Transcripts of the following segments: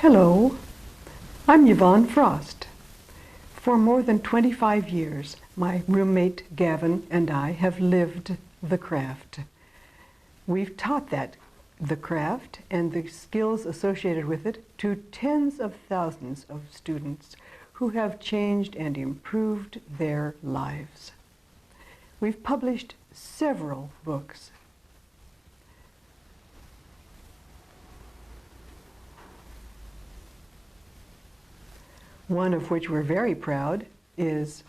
Hello, I'm Yvonne Frost. For more than 25 years, my roommate Gavin and I have lived the craft. We've taught the craft and the skills associated with it to tens of thousands of students who have changed and improved their lives. We've published several books. One of which we're very proud is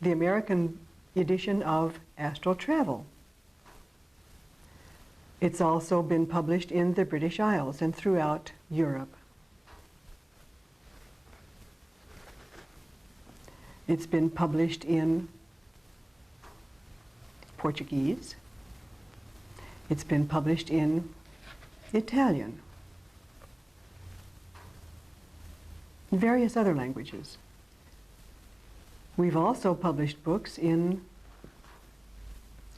the American edition of Astral Travel. It's also been published in the British Isles and throughout Europe. It's been published in Portuguese. It's been published in Italian. And various other languages. We've also published books in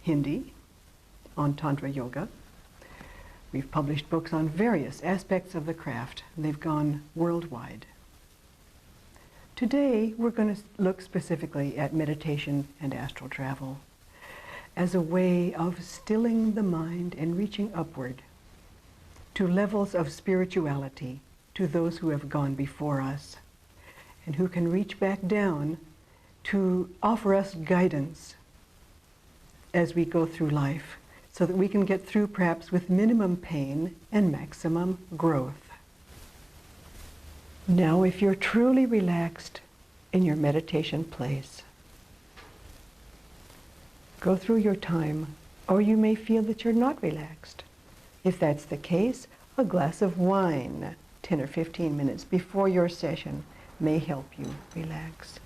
Hindi on Tantra Yoga. We've published books on various aspects of the craft. They've gone worldwide. Today, we're going to look specifically at meditation and astral travel as a way of stilling the mind and reaching upward to levels of spirituality, to those who have gone before us and who can reach back down to offer us guidance as we go through life so that we can get through perhaps with minimum pain and maximum growth. Now, if you're truly relaxed in your meditation place, go through your time, or you may feel that you're not relaxed. If that's the case, a glass of wine 10 or 15 minutes before your session may help you relax.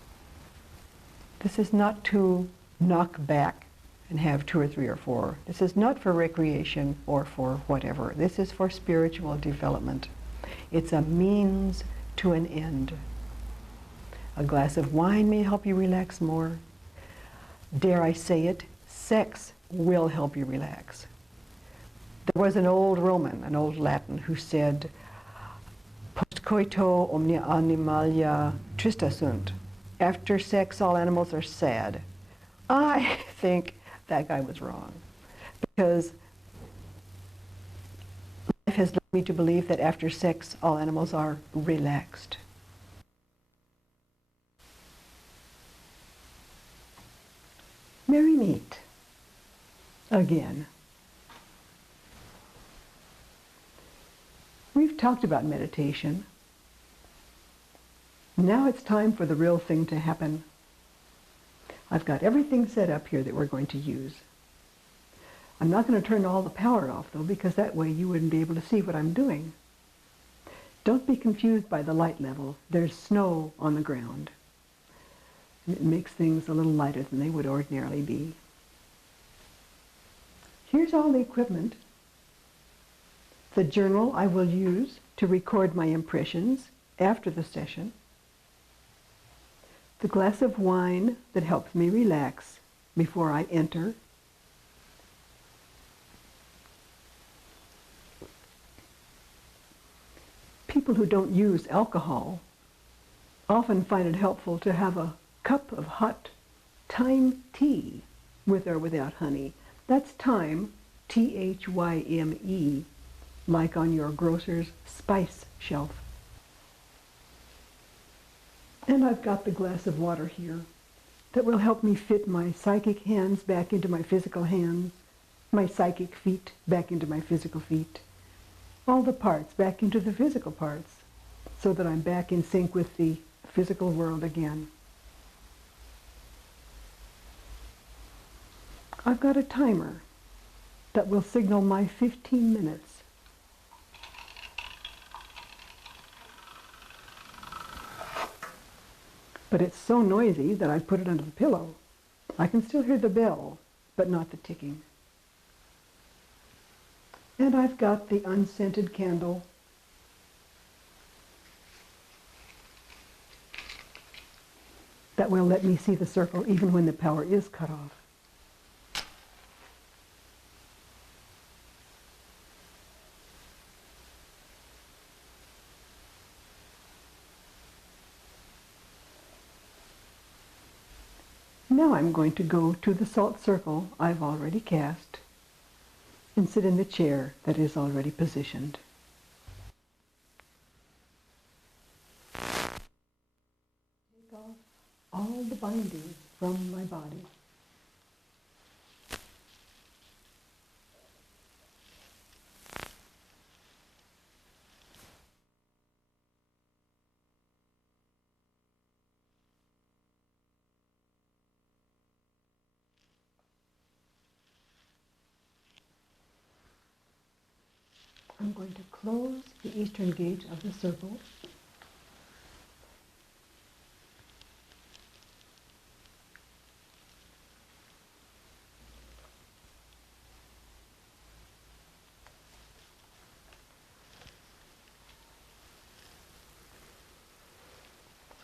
This is not to knock back and have 2 or 3 or 4. This is not for recreation or for whatever. This is for spiritual development. It's a means to an end. A glass of wine may help you relax more. Dare I say it, sex will help you relax. There was an old Roman, an old Latin, who said, "Post coito omnia animalia trista sunt." After sex, all animals are sad. I think that guy was wrong, because life has led me to believe that after sex, all animals are relaxed. Merry meet again. We've talked about meditation. Now it's time for the real thing to happen. I've got everything set up here that we're going to use. I'm not going to turn all the power off, though, because that way you wouldn't be able to see what I'm doing. Don't be confused by the light level. There's snow on the ground. And it makes things a little lighter than they would ordinarily be. Here's all the equipment. The journal I will use to record my impressions after the session. The glass of wine that helps me relax before I enter. People who don't use alcohol often find it helpful to have a cup of hot thyme tea, with or without honey. That's thyme, T-H-Y-M-E, like on your grocer's spice shelf. And I've got the glass of water here that will help me fit my psychic hands back into my physical hands, my psychic feet back into my physical feet, all the parts back into the physical parts, so that I'm back in sync with the physical world again. I've got a timer that will signal my 15 minutes. But it's so noisy that I put it under the pillow. I can still hear the bell, but not the ticking. And I've got the unscented candle. That will let me see the circle even when the power is cut off. Now I'm going to go to the salt circle I've already cast and sit in the chair that is already positioned. Take off all the bindings from my body. I'm going to close the eastern gate of the circle.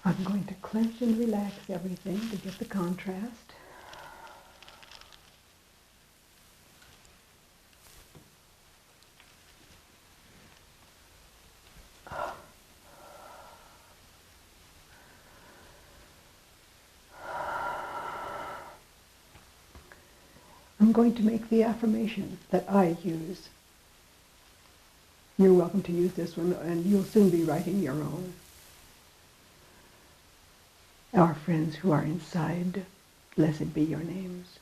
I'm going to clench and relax everything to get the contrast. I'm going to make the affirmation that I use. You're welcome to use this one, and you'll soon be writing your own. Our friends who are inside, blessed be your names.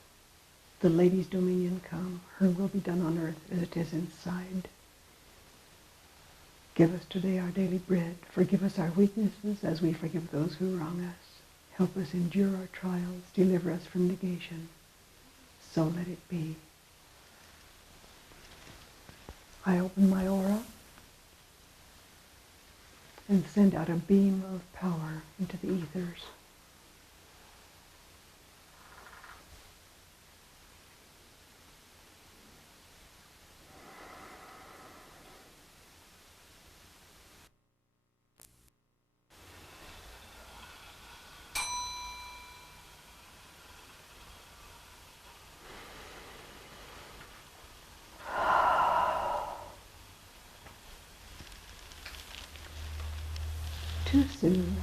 The lady's dominion come, her will be done on earth as it is inside. Give us today our daily bread. Forgive us our weaknesses as we forgive those who wrong us. Help us endure our trials. Deliver us from negation. So let it be. I open my aura and send out a beam of power into the ethers. Too soon.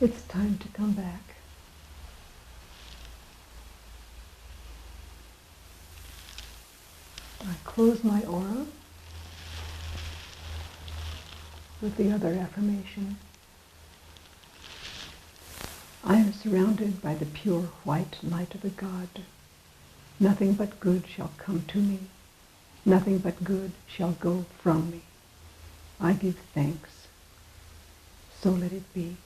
It's time to come back. I close my aura with the other affirmation. I am surrounded by the pure white light of the God. Nothing but good shall come to me. Nothing but good shall go from me. I give thanks. So let it be.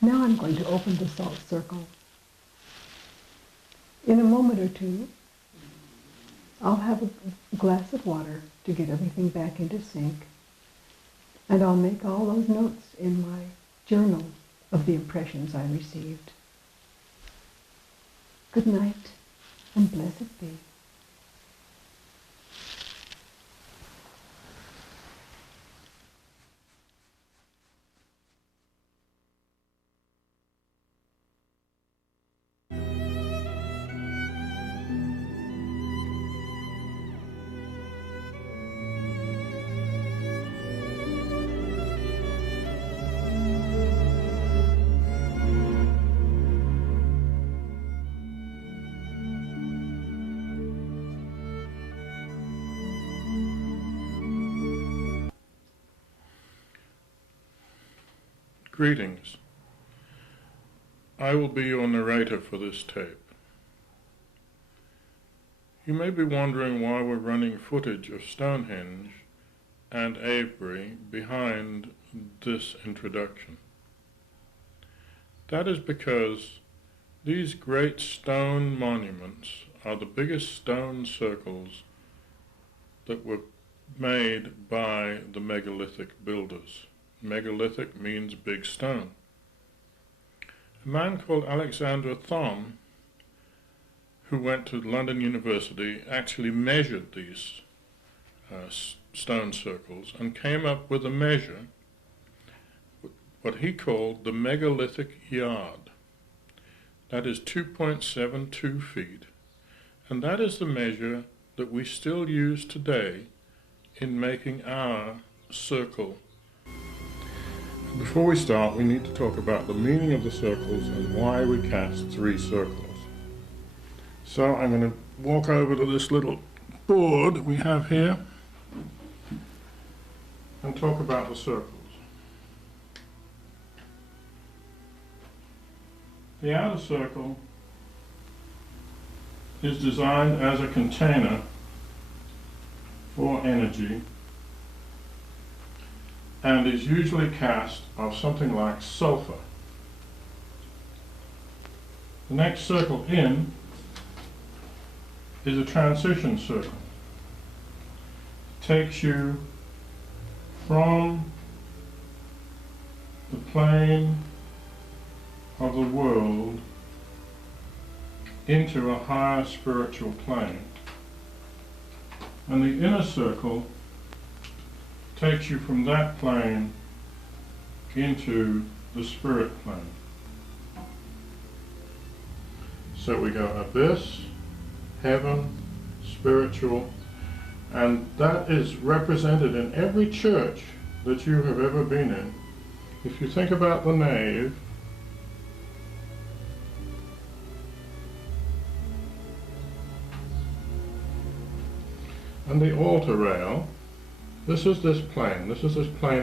Now I'm going to open the salt circle. In a moment or two, I'll have a glass of water to get everything back into sync, and I'll make all those notes in my journal of the impressions I received. Good night, and blessed be. Greetings. I will be your narrator for this tape. You may be wondering why we're running footage of Stonehenge and Avebury behind this introduction. That is because these great stone monuments are the biggest stone circles that were made by the megalithic builders. Megalithic means big stone. A man called Alexander Thom, who went to London University, actually measured these stone circles and came up with a measure, what he called the megalithic yard. That is 2.72 feet, and that is the measure that we still use today in making our circle. Before we start, we need to talk about the meaning of the circles and why we cast 3 circles. So I'm going to walk over to this little board we have here and talk about the circles. The outer circle is designed as a container for energy and is usually cast of something like sulfur. The next circle in is a transition circle. It takes you from the plane of the world into a higher spiritual plane. And the inner circle takes you from that plane into the spirit plane. So we go abyss, heaven, spiritual, and that is represented in every church that you have ever been in. If you think about the nave, and the altar rail, this is this plane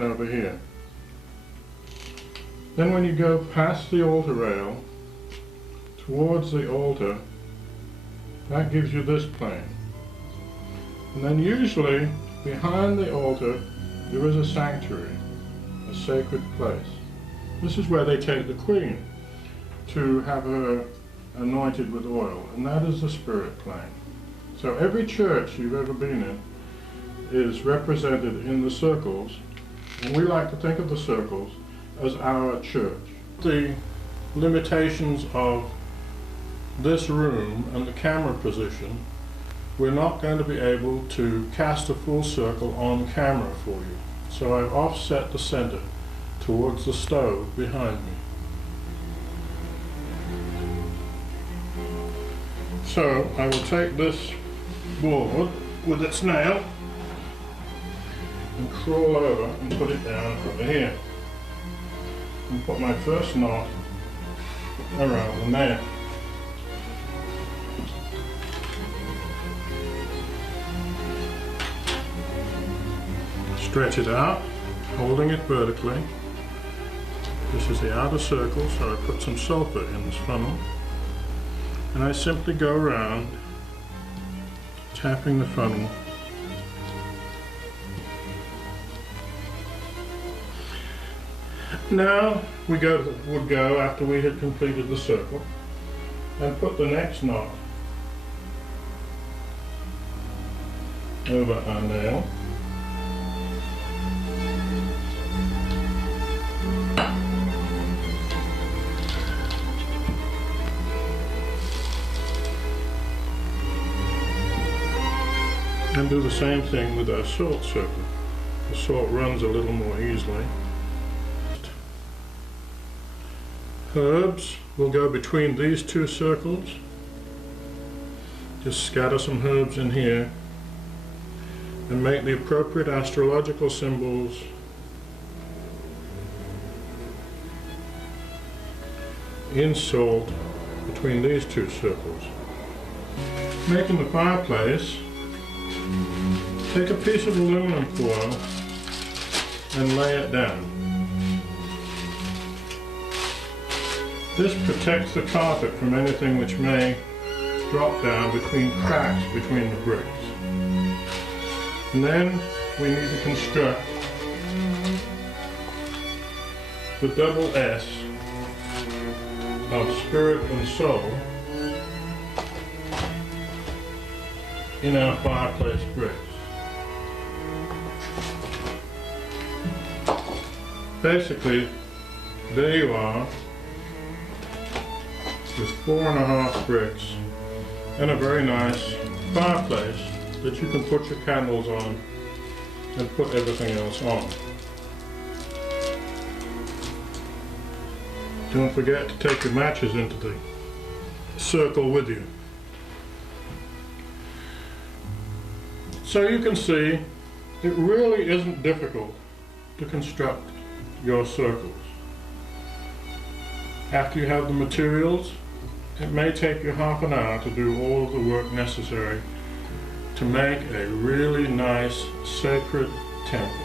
over here. Then when you go past the altar rail towards the altar, that gives you this plane. And then usually behind the altar there is a sanctuary, a sacred place. This is where they take the queen to have her anointed with oil, and that is the spirit plane. So every church you've ever been in is represented in the circles, and we like to think of the circles as our church. The limitations of this room and the camera position, we're not going to be able to cast a full circle on camera for you. So I've offset the center towards the stove behind me. So I will take this board with its nail and crawl over and put it down over here and put my first knot around the nail. Stretch it out, holding it vertically. This is the outer circle, so I put some sulfur in this funnel, and I simply go around tapping the funnel. Now we would go after we had completed the circle and put the next knot over our nail. And do the same thing with our salt circle. The salt runs a little more easily. Herbs will go between these 2 circles. Just scatter some herbs in here and make the appropriate astrological symbols in salt between these 2 circles. Making the fireplace, take a piece of aluminum foil and lay it down. This protects the carpet from anything which may drop down between cracks between the bricks. And then we need to construct the double S of spirit and soul in our fireplace bricks. Basically, there you are, with 4.5 bricks and a very nice fireplace that you can put your candles on and put everything else on. Don't forget to take your matches into the circle with you. So you can see It really isn't difficult to construct your circles. After you have the materials, it may take you half an hour to do all of the work necessary to make a really nice sacred temple.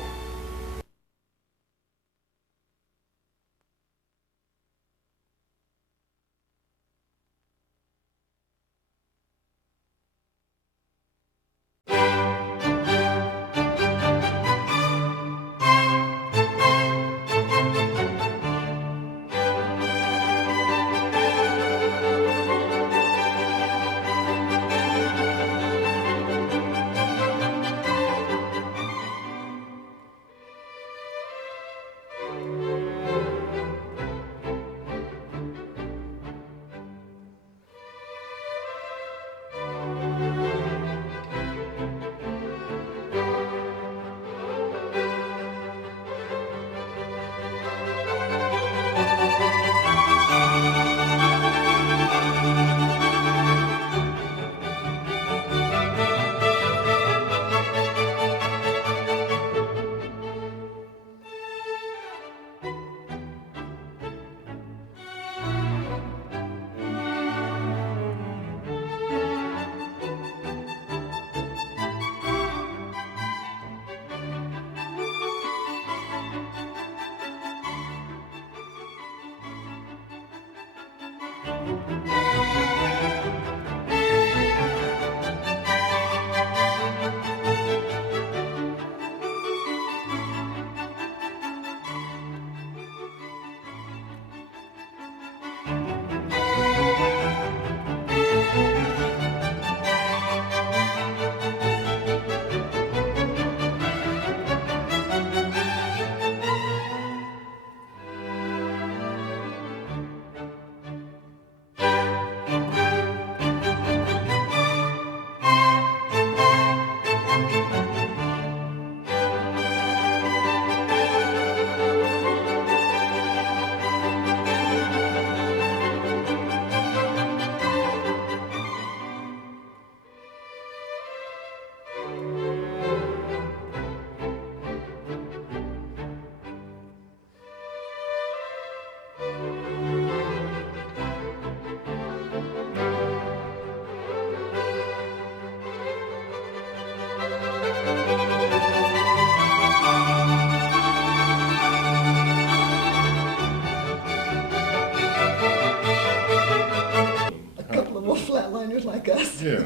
Flatliners like us. Yeah.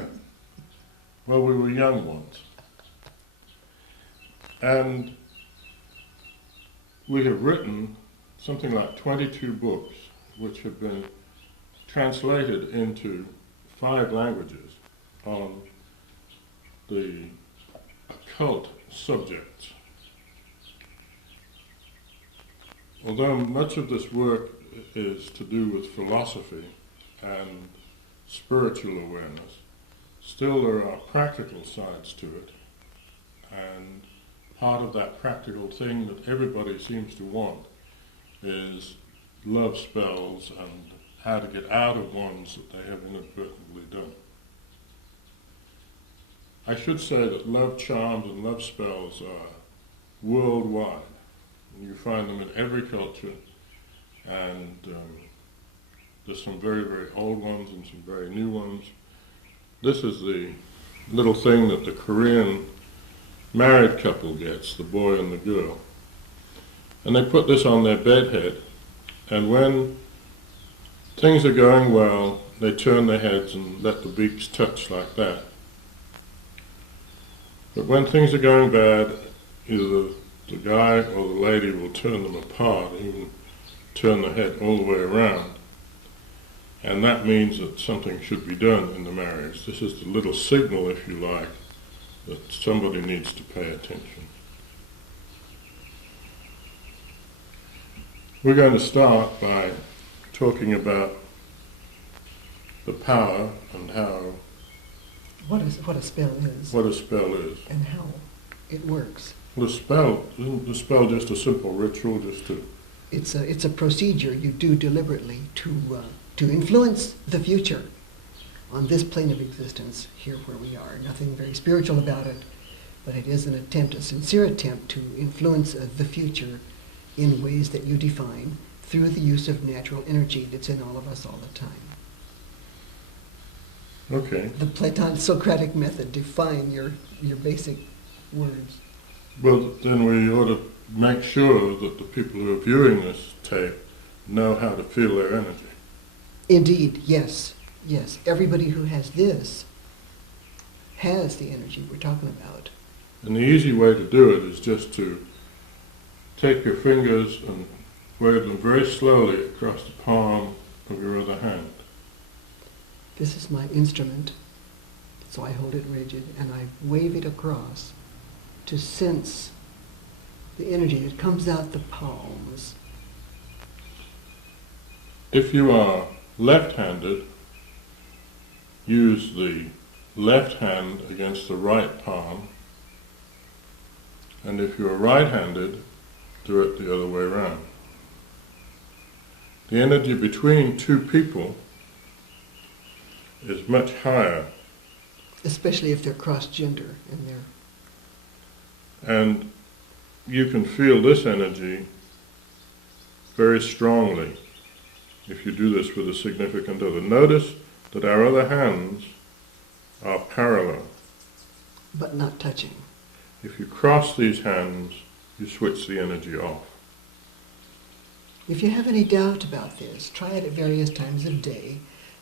Well, we were young ones. And we have written something like 22 books, which have been translated into 5 languages on the occult subjects. Although much of this work is to do with philosophy and spiritual awareness, still there are practical sides to it, and part of that practical thing that everybody seems to want is love spells and how to get out of ones that they have inadvertently done. I should say that love charms and love spells are worldwide. You find them in every culture, and there's some very, very old ones and some very new ones. This is the little thing that the Korean married couple gets, the boy and the girl. And they put this on their bed head, and when things are going well, they turn their heads and let the beaks touch like that. But when things are going bad, either the guy or the lady will turn them apart, even turn the head all the way around. And that means that something should be done in the marriage. This is the little signal, if you like, that somebody needs to pay attention. We're going to start by talking about the power and how... What a spell is. What a spell is. And how it works. The spell, isn't the spell just a simple ritual, just to... It's a procedure you do deliberately to influence the future on this plane of existence, here where we are. Nothing very spiritual about it. but it is an attempt, a sincere attempt to influence the future in ways that you define through the use of natural energy that's in all of us all the time. Okay. The Platon-Socratic method, define your basic words. Well, then we ought to make sure that the people who are viewing this tape know how to feel their energy. Indeed, yes, yes. Everybody who has this has the energy we're talking about. And the easy way to do it is just to take your fingers and wave them very slowly across the palm of your other hand. This is my instrument, so I hold it rigid and I wave it across to sense the energy that comes out the palms. If you are left-handed, use the left hand against the right palm, and if you're right-handed, do it the other way around. The energy between two people is much higher, Especially if they're cross-gender and they're... and you can feel this energy very strongly if you do this with a significant other. Notice that our other hands are parallel. but not touching. If you cross these hands, you switch the energy off. If you have any doubt about this, try it at various times of day,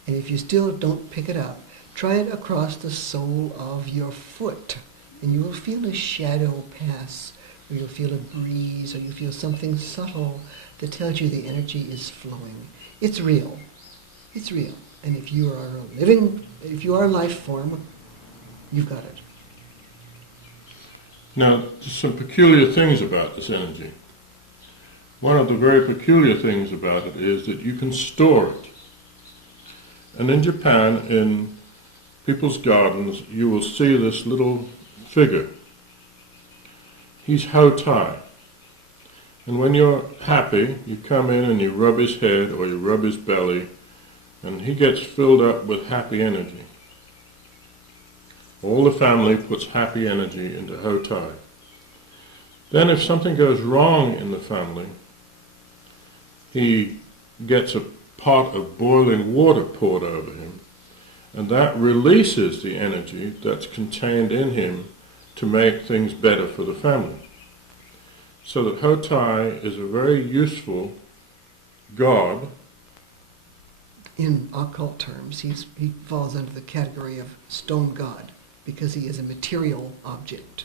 and if you still don't pick it up, try it across the sole of your foot, and you will feel a shadow pass, or you'll feel a breeze, or you feel something subtle that tells you the energy is flowing. It's real. It's real. And if you are a life form, you've got it. Now, there's some peculiar things about this energy. One of the very peculiar things about it is that you can store it. And in Japan, in people's gardens, you will see this little figure. He's Hotai. And when you're happy, you come in and you rub his head or you rub his belly, and he gets filled up with happy energy. All the family puts happy energy into Hotai. Then if something goes wrong in the family, he gets a pot of boiling water poured over him, and that releases the energy that's contained in him to make things better for the family. So that Hotai is a very useful god. In occult terms, he falls under the category of stone god, because he is a material object.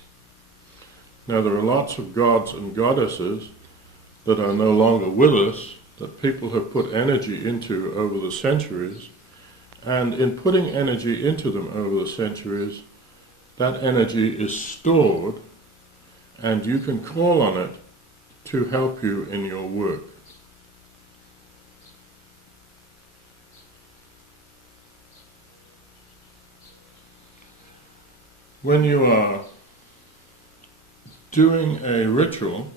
Now there are lots of gods and goddesses that are no longer with us, that people have put energy into over the centuries, and in putting energy into them over the centuries, that energy is stored, and you can call on it to help you in your work. When you are doing a ritual,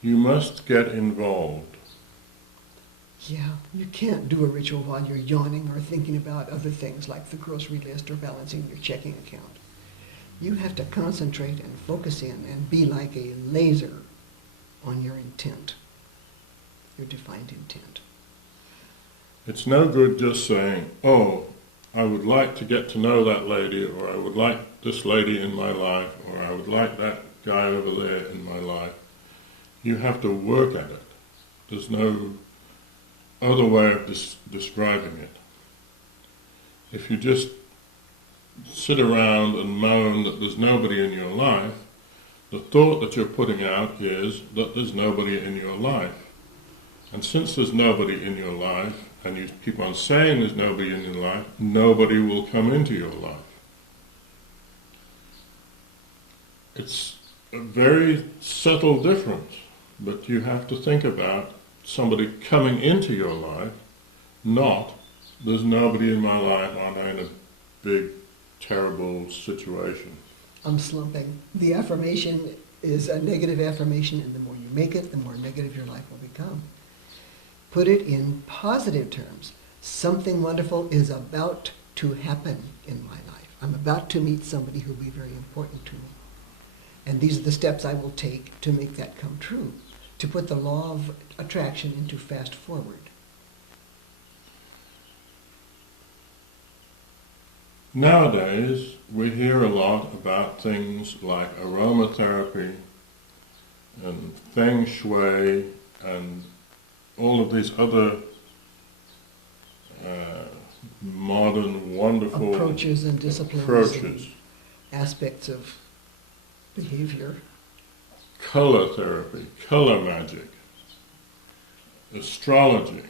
you must get involved. Yeah, you can't do a ritual while you're yawning or thinking about other things like the grocery list or balancing your checking account. You have to concentrate and focus in and be like a laser on your intent, your defined intent. It's no good just saying, oh, I would like to get to know that lady, or I would like this lady in my life, or I would like that guy over there in my life. You have to work at it. There's no other way of describing it. If you just sit around and moan that there's nobody in your life, the thought that you're putting out is that there's nobody in your life. And since there's nobody in your life, and you keep on saying there's nobody in your life, nobody will come into your life. It's a very subtle difference, but you have to think about somebody coming into your life, not there's nobody in my life, aren't I in a big, terrible situation. I'm slumping. The affirmation is a negative affirmation, and the more you make it, the more negative your life will become. Put it in positive terms. Something wonderful is about to happen in my life. I'm about to meet somebody who'll be very important to me. And these are the steps I will take to make that come true, to put the law of attraction into fast forward. Nowadays, we hear a lot about things like aromatherapy and feng shui and all of these other modern, wonderful Approaches and disciplines approaches. and aspects of behavior. Color therapy, color magic, astrology.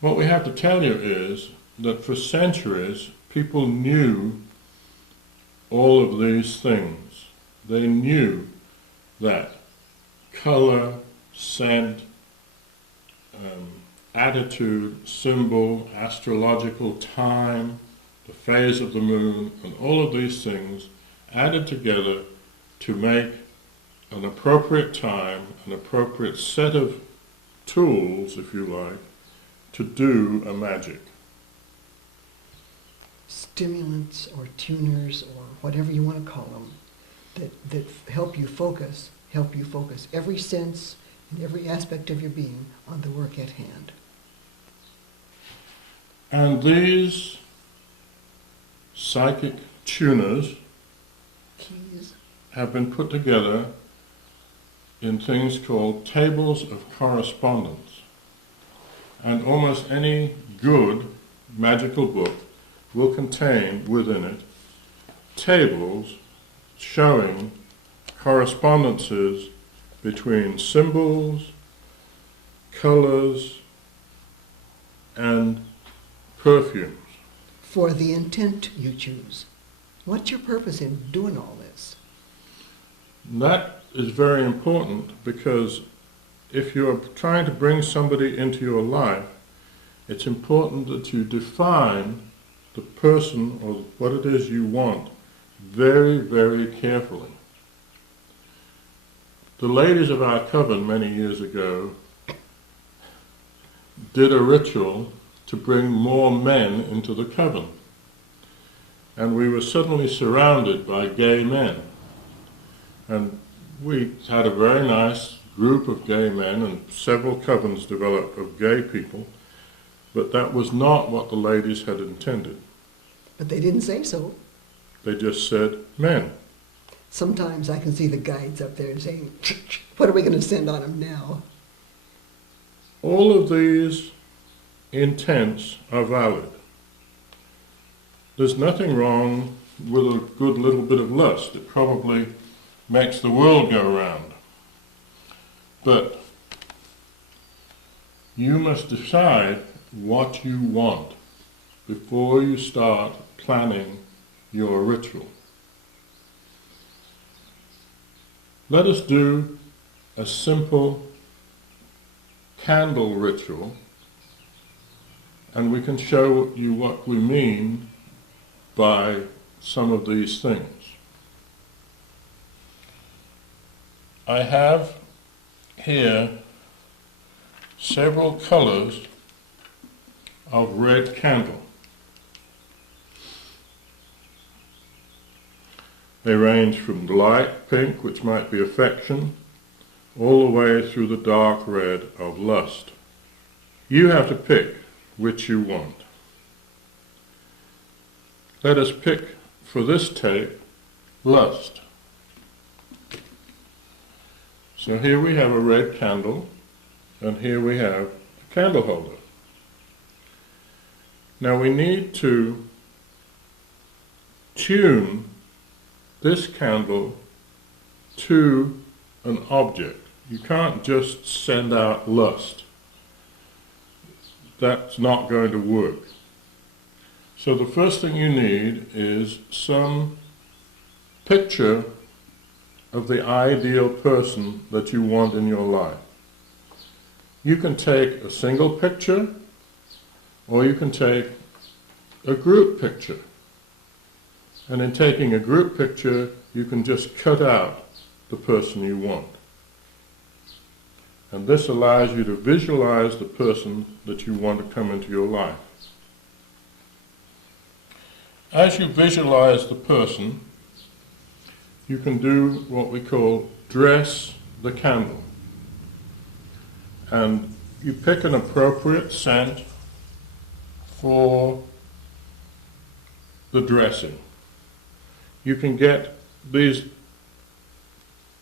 What we have to tell you is that for centuries people knew all of these things. They knew that color, scent, attitude, symbol, astrological time, the phase of the moon, and all of these things added together to make an appropriate time, an appropriate set of tools, if you like, to do a magic. Stimulants or tuners or whatever you want to call them that help you focus every sense and every aspect of your being on the work at hand. And these psychic tuners Keys. have been put together in things called tables of correspondence. And almost any good magical book will contain within it tables showing correspondences between symbols, colors, and perfumes. For the intent you choose. What's your purpose in doing all this? That is very important because if you're trying to bring somebody into your life, it's important that you define the person or what it is you want very, very carefully. The ladies of our coven many years ago did a ritual to bring more men into the coven. And we were suddenly surrounded by gay men. And we had a very nice group of gay men, and several covens developed of gay people, but that was not what the ladies had intended. But they didn't say so. They just said men. Sometimes I can see the guides up there saying, what are we going to send on them now? All of these intents are valid. There's nothing wrong with a good little bit of lust. It probably makes the world go round. But you must decide what you want before you start planning your ritual. Let us do a simple candle ritual, and we can show you what we mean by some of these things. I have here several colors of red candle. They range from light pink, which might be affection, all the way through the dark red of lust. You have to pick which you want. Let us pick for this tape lust. So here we have a red candle, and here we have a candle holder. Now we need to tune this candle to an object. You can't just send out lust. That's not going to work. So the first thing you need is some picture of the ideal person that you want in your life. You can take a single picture, or you can take a group picture. And in taking a group picture, you can just cut out the person you want. And this allows you to visualize the person that you want to come into your life. As you visualize the person, you can do what we call dress the candle. And you pick an appropriate scent for the dressing. You can get these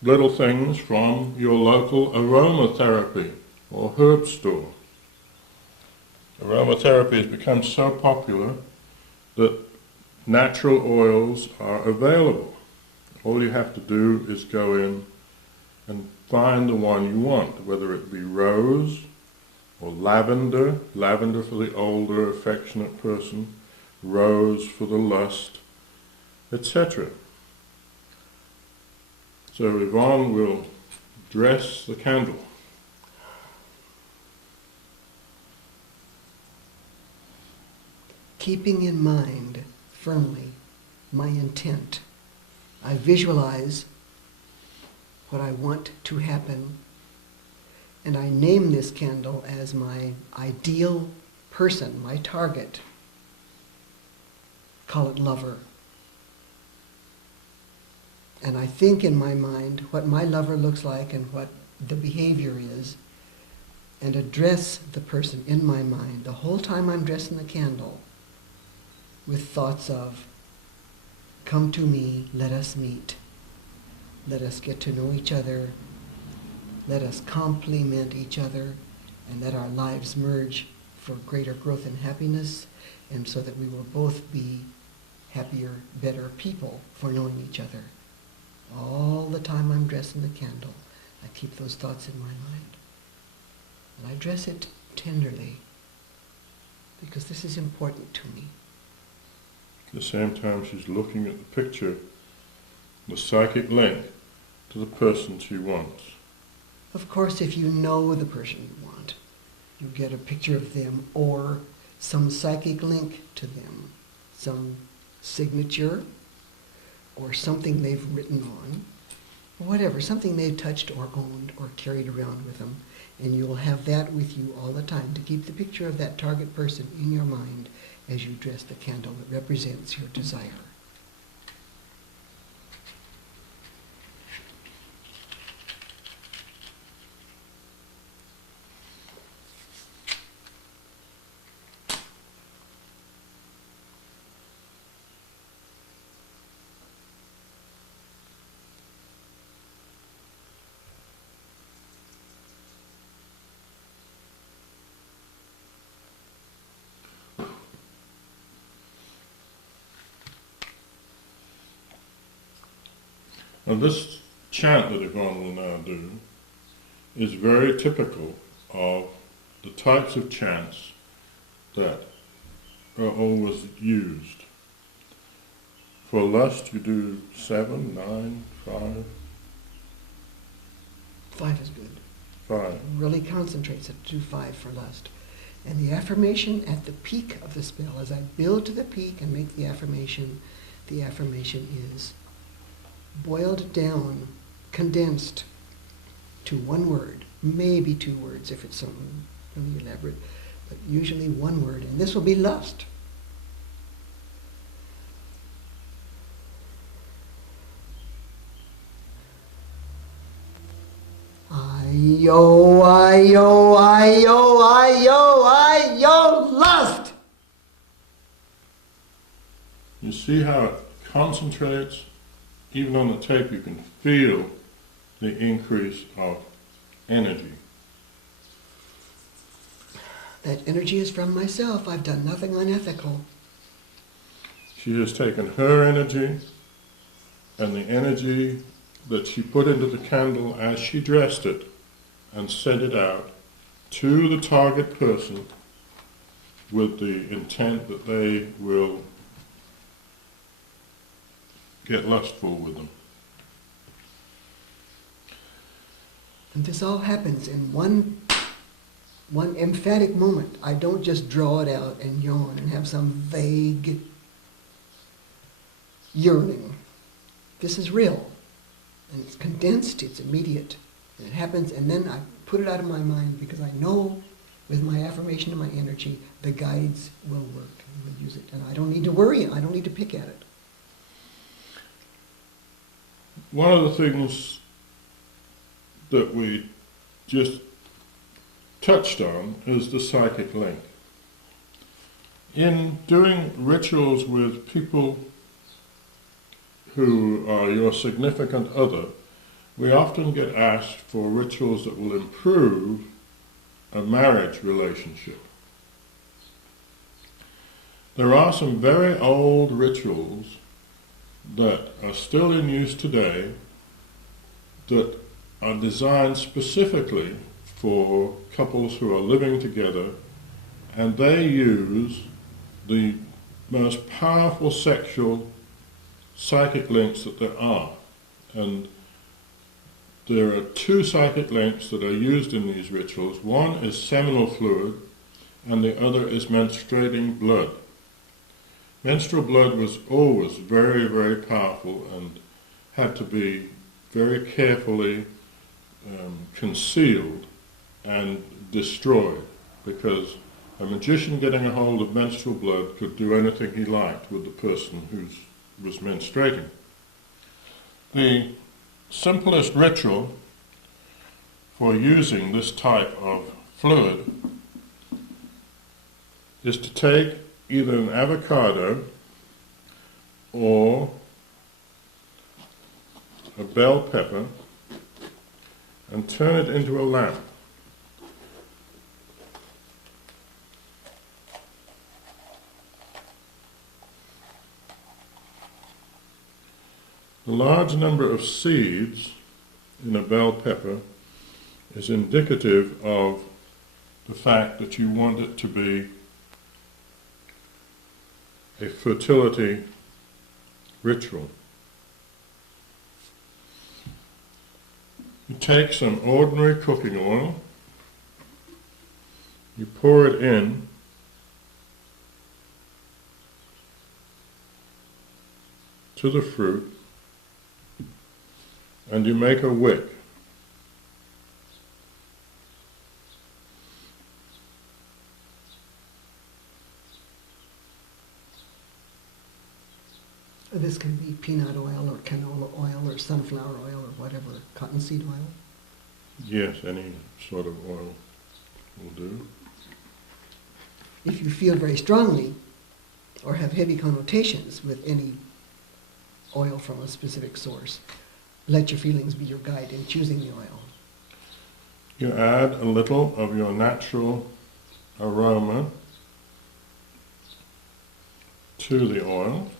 little things from your local aromatherapy or herb store. Aromatherapy has become so popular that natural oils are available. All you have to do is go in and find the one you want, whether it be rose or lavender, lavender for the older, affectionate person, rose for the lust, etc. So Yvonne will dress the candle. Keeping in mind firmly my intent, I visualize what I want to happen, and I name this candle as my ideal person, my target. Call it lover. And I think in my mind what my lover looks like and what the behavior is, and address the person in my mind the whole time I'm dressing the candle with thoughts of, come to me, let us meet. Let us get to know each other. Let us complement each other, and let our lives merge for greater growth and happiness, and so that we will both be happier, better people for knowing each other. All the time I'm dressing the candle, I keep those thoughts in my mind. And I dress it tenderly, because this is important to me. At the same time she's looking at the picture, the psychic link to the person she wants. Of course, if you know the person you want, you get a picture of them or some psychic link to them, some signature or something they've written on, or whatever, something they've touched or owned or carried around with them, and you'll have that with you all the time to keep the picture of that target person in your mind as you dress the candle that represents your desire. And this chant that Yvonne will now do is very typical of the types of chants that are always used. For lust you do 7, 9, 5. 5 is good. 5. Really concentrates it to do 5 for lust. And the affirmation at the peak of the spell, as I build to the peak and make the affirmation is boiled down, condensed to one word, maybe 2 words if it's something really elaborate, but usually one word, and this will be lust. Ayo, ayo, ayo, ayo, ayo, lust! You see how it concentrates? Even on the tape you can feel the increase of energy. That energy is from myself. I've done nothing unethical. She has taken her energy and the energy that she put into the candle as she dressed it and sent it out to the target person with the intent that they will get lustful with them. And this all happens in one emphatic moment. I don't just draw it out and yawn and have some vague yearning. This is real. And it's condensed, it's immediate. And it happens, and then I put it out of my mind because I know with my affirmation and my energy, the guides will work and will use it. And I don't need to worry, I don't need to pick at it. One of the things that we just touched on is the psychic link. In doing rituals with people who are your significant other, we often get asked for rituals that will improve a marriage relationship. There are some very old rituals that are still in use today that are designed specifically for couples who are living together, and they use the most powerful sexual psychic links that there are. And there are two psychic links that are used in these rituals. One is seminal fluid, and the other is menstruating blood. Menstrual blood was always very, very powerful and had to be very carefully concealed and destroyed, because a magician getting a hold of menstrual blood could do anything he liked with the person who was menstruating. The simplest ritual for using this type of fluid is to take either an avocado or a bell pepper and turn it into a lamp. The large number of seeds in a bell pepper is indicative of the fact that you want it to be a fertility ritual. You take some ordinary cooking oil, you pour it in to the fruit, and you make a wick. This can be peanut oil or canola oil or sunflower oil or whatever, cottonseed oil. Yes, any sort of oil will do. If you feel very strongly or have heavy connotations with any oil from a specific source, let your feelings be your guide in choosing the oil. You add a little of your natural aroma to the oil,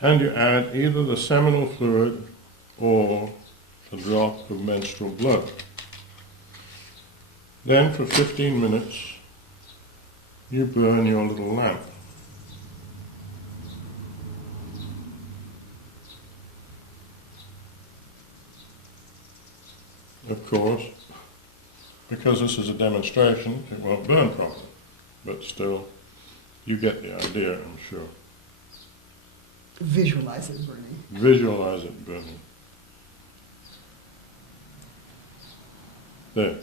and you add either the seminal fluid or a drop of menstrual blood. Then for 15 minutes you burn your little lamp. Of course, because this is a demonstration, it won't burn properly, but still, you get the idea, I'm sure. Visualize it burning. Visualize it burning. There.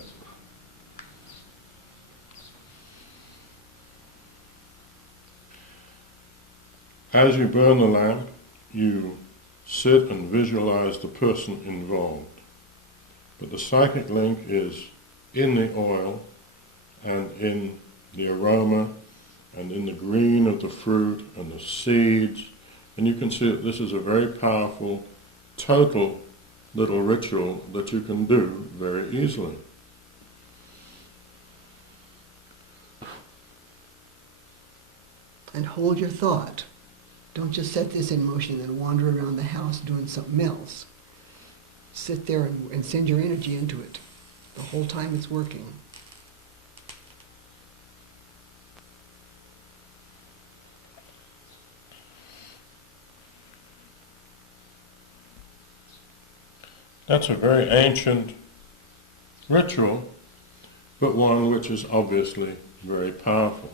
As you burn the lamp, you sit and visualize the person involved. But the psychic link is in the oil and in the aroma and in the green of the fruit and the seeds. And you can see that this is a very powerful, total little ritual that you can do very easily. And hold your thought. Don't just set this in motion and wander around the house doing something else. Sit there and send your energy into it the whole time it's working. That's a very ancient ritual, but one which is obviously very powerful.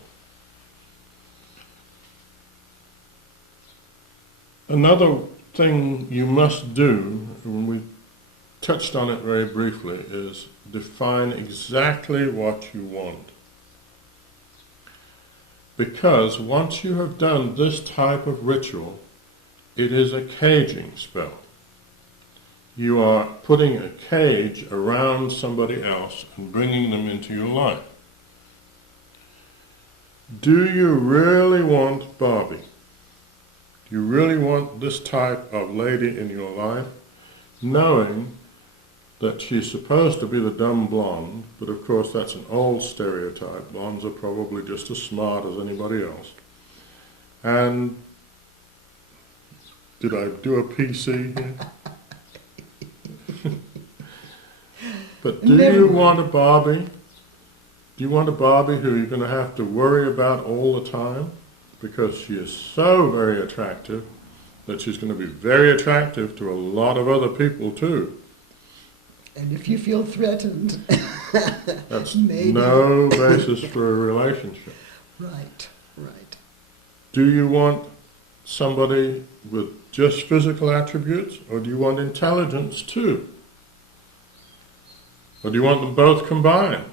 Another thing you must do, and we touched on it very briefly, is define exactly what you want. Because once you have done this type of ritual, it is a caging spell. You are putting a cage around somebody else and bringing them into your life. Do you really want Barbie? Do you really want this type of lady in your life, knowing that she's supposed to be the dumb blonde, but of course that's an old stereotype. Blondes are probably just as smart as anybody else. And did I do a PC here? But do you want a Barbie? Do you want a Barbie who you're going to have to worry about all the time? Because she is so very attractive that she's going to be very attractive to a lot of other people too. And if you feel threatened, That's maybe. no basis for a relationship. Right, right. Do you want somebody with just physical attributes, or do you want intelligence too? Or do you want them both combined?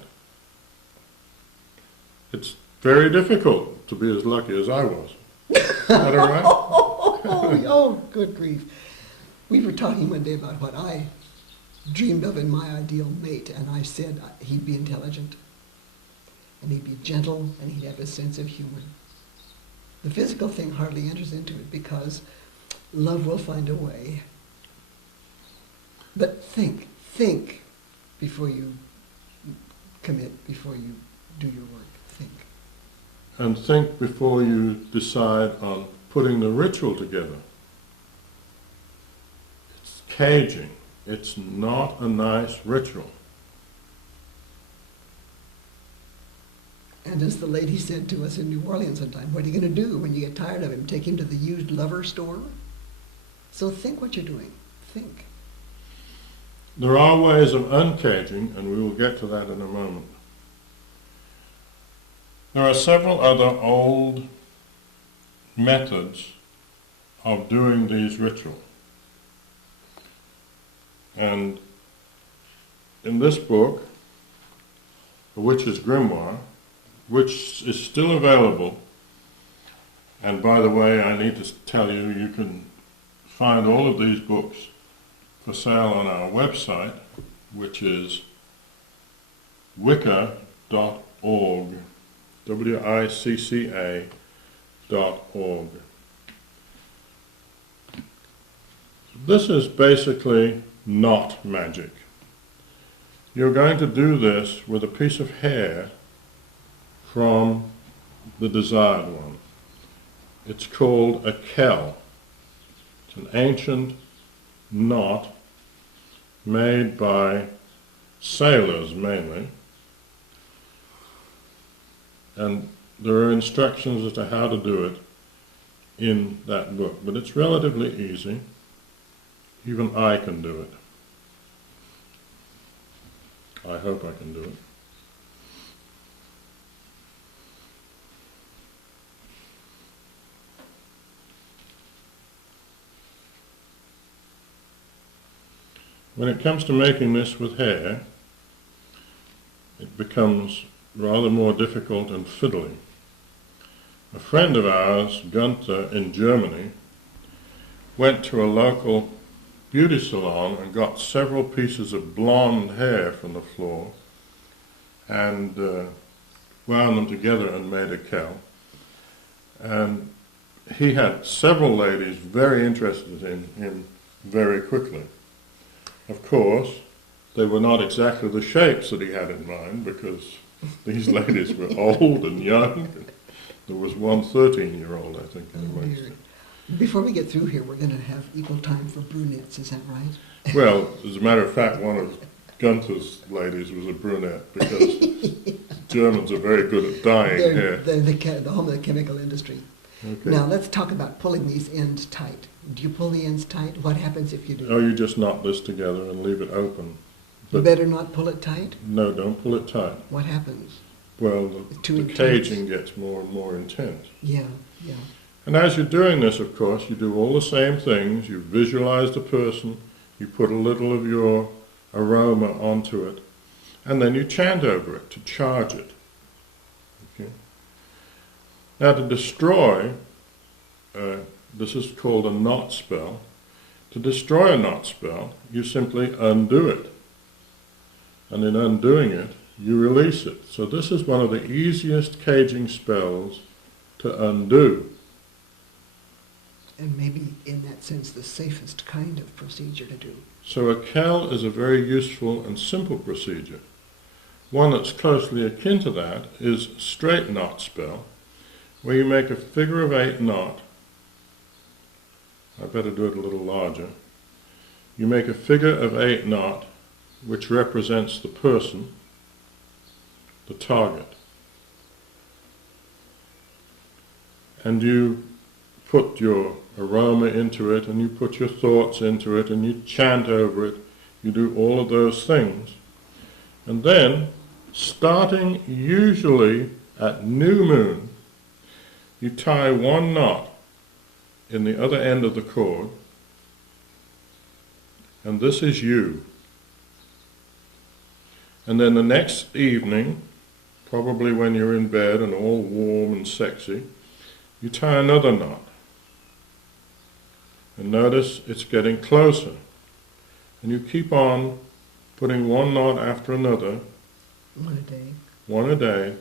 It's very difficult to be as lucky as I was. Is that all right? Oh, good grief. We were talking one day about what I dreamed of in my ideal mate, and I said he'd be intelligent, and he'd be gentle, and he'd have a sense of humor. The physical thing hardly enters into it because love will find a way. But think before you commit, before you do your work. Think. And think before you decide on putting the ritual together. It's caging. It's not a nice ritual. And as the lady said to us in New Orleans one time, what are you going to do when you get tired of him? Take him to the used lover store? So think what you're doing. Think. There are ways of uncaging, and we will get to that in a moment. There are several other old methods of doing these rituals. And in this book, The Witch's Grimoire, which is still available, and by the way, I need to tell you, you can find all of these books for sale on our website, which is wicca.org, WICCA.org. This is basically not magic. You're going to do this with a piece of hair from the desired one. It's called a kell. It's an ancient knot made by sailors mainly. And there are instructions as to how to do it in that book, but it's relatively easy. Even I can do it. I hope I can do it. When it comes to making this with hair, it becomes rather more difficult and fiddly. A friend of ours, Gunther, in Germany, went to a local beauty salon and got several pieces of blonde hair from the floor and wound them together and made a kell. And he had several ladies very interested in him very quickly. Of course, they were not exactly the shapes that he had in mind, because these ladies were old and young. There was one 13-year-old, I think, in the mix. Before we get through here, we're going to have equal time for brunettes, is that right? Well, as a matter of fact, one of Gunther's ladies was a brunette, because Germans are very good at dyeing hair. They're the home of the chemical industry. Okay. Now, let's talk about pulling these ends tight. Do you pull the ends tight? What happens if you do? Oh, you just knot this together and leave it open. You better not pull it tight? No, don't pull it tight. What happens? Well, Too the intense. caging gets more and more intense. Yeah, yeah. And as you're doing this, of course, you do all the same things. You visualize the person, You put a little of your aroma onto it, and then you chant over it to charge it. Okay? Now to destroy, this is called a knot spell. To destroy a knot spell, you simply undo it. And in undoing it, you release it. So this is one of the easiest caging spells to undo. And maybe in that sense the safest kind of procedure to do. So a kel is a very useful and simple procedure. One that's closely akin to that is straight knot spell, where you make a figure of 8 knot. I better do it a little larger. You make a figure of 8 knot, which represents the person, the target. And you put your aroma into it, and you put your thoughts into it, and you chant over it. You do all of those things. And then, starting usually at new moon, you tie 1 knot in the other end of the cord, and this is you. And then the next evening, probably when you're in bed and all warm and sexy, you tie another knot. And notice it's getting closer. And you keep on putting 1 knot after another, one a day,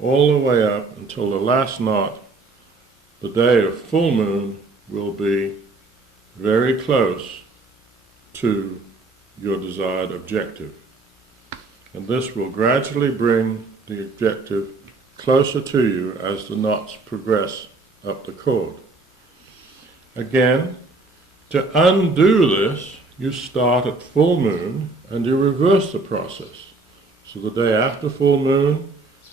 all the way up until the last knot, the day of full moon, will be very close to your desired objective. And this will gradually bring the objective closer to you as the knots progress up the cord. Again, to undo this, you start at full moon and you reverse the process. So the day after full moon,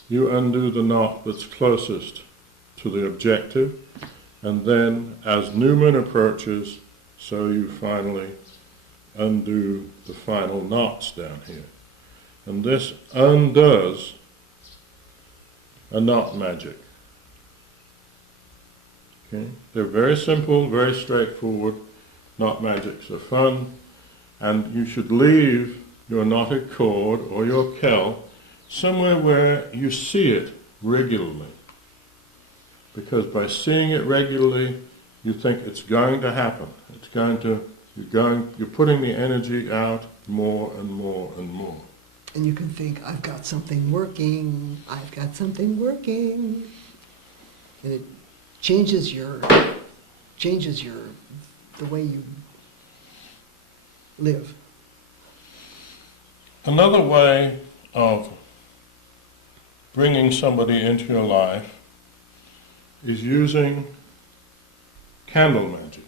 you undo the knot that's closest to the objective, and then as new moon approaches, so you finally undo the final knots down here. And this undoes a knot magic. Okay? They're very simple, very straightforward. Knot magics are fun, and you should leave your knotted cord or your kel somewhere where you see it regularly. Because by seeing it regularly, you think it's going to happen. You're putting the energy out more and more and more. And you can think, I've got something working, I've got something working. And it changes the way you live. Another way of bringing somebody into your life is using candle magic.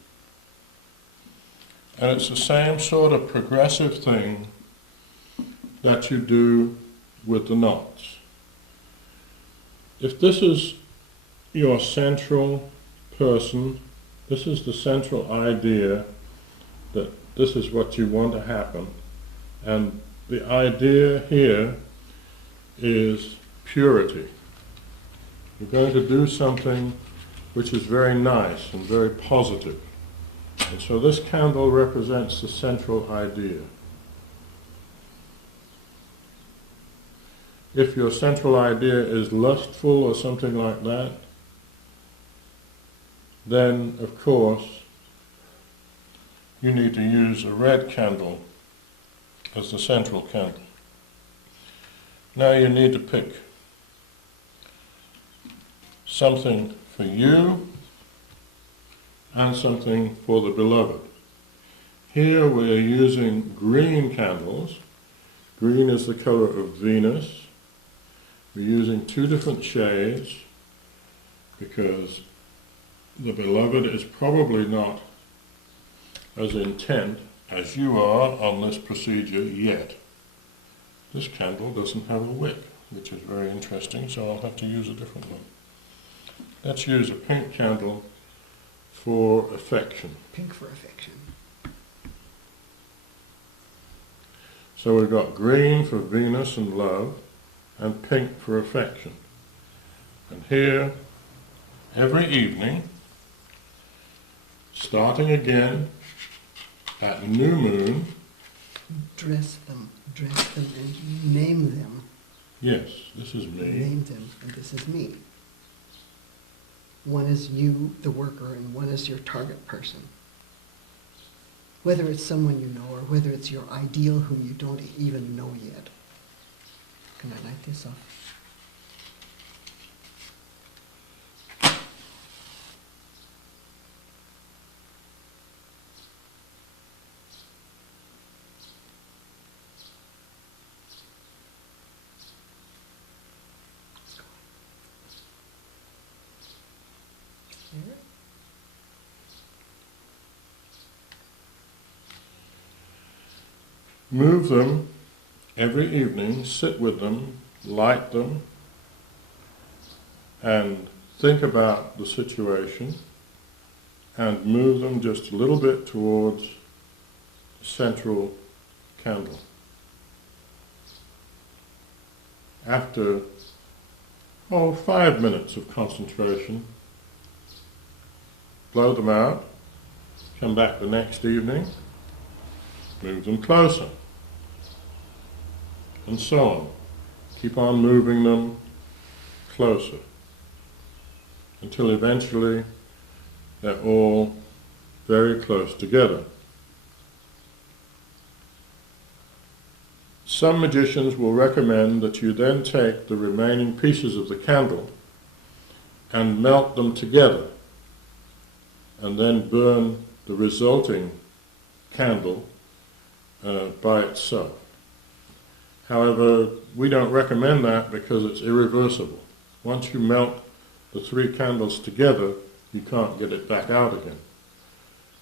And it's the same sort of progressive thing that you do with the knots. If this is your central person, this is the central idea that this is what you want to happen, and the idea here is purity. You're going to do something which is very nice and very positive. And so this candle represents the central idea. If your central idea is lustful or something like that, then of course you need to use a red candle as the central candle. Now you need to pick something for you and something for the beloved. Here we are using green candles. Green is the color of Venus. We're using 2 different shades because the beloved is probably not as intent as you are on this procedure yet. This candle doesn't have a wick, which is very interesting, so I'll have to use a different one. Let's use a pink candle for affection. Pink for affection. So we've got green for Venus and love, and pink for affection. And here, every evening, starting again At new moon, Dress them and name them. yes, this is me. Name them, and this is me. One is you, the worker, and one is your target person. Whether it's someone you know or whether it's your ideal whom you don't even know yet. Can I light this off? Here. Move them every evening, sit with them, light them, and think about the situation, and move them just a little bit towards the central candle. After 5 minutes of concentration, blow them out, come back the next evening, move them closer, and so on. Keep on moving them closer until eventually they're all very close together. Some magicians will recommend that you then take the remaining pieces of the candle and melt them together, and then burn the resulting candle by itself. However, we don't recommend that because it's irreversible. Once you melt the 3 candles together, you can't get it back out again.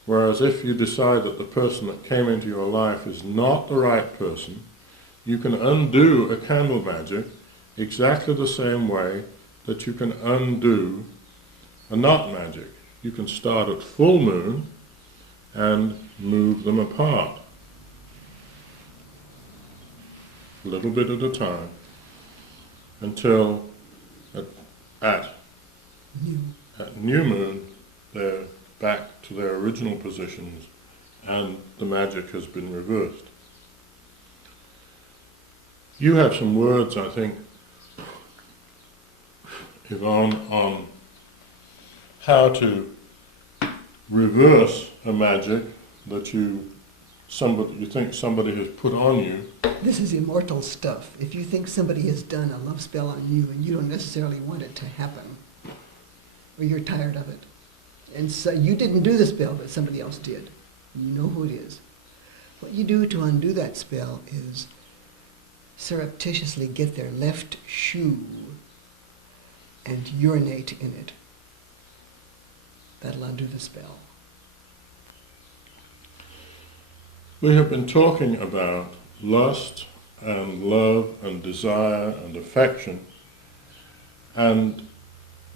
Whereas if you decide that the person that came into your life is not the right person, you can undo a candle magic exactly the same way that you can undo a knot magic. You can start at full moon and move them apart, a little bit at a time, until at new moon they're back to their original positions and the magic has been reversed. You have some words, I think, Yvonne, on how to reverse a magic that you think somebody has put on you. This is immortal stuff. If you think somebody has done a love spell on you and you don't necessarily want it to happen, or you're tired of it, and so you didn't do the spell, but somebody else did, you know who it is. What you do to undo that spell is surreptitiously get their left shoe and urinate in it. That'll undo the spell. We have been talking about lust and love and desire and affection, and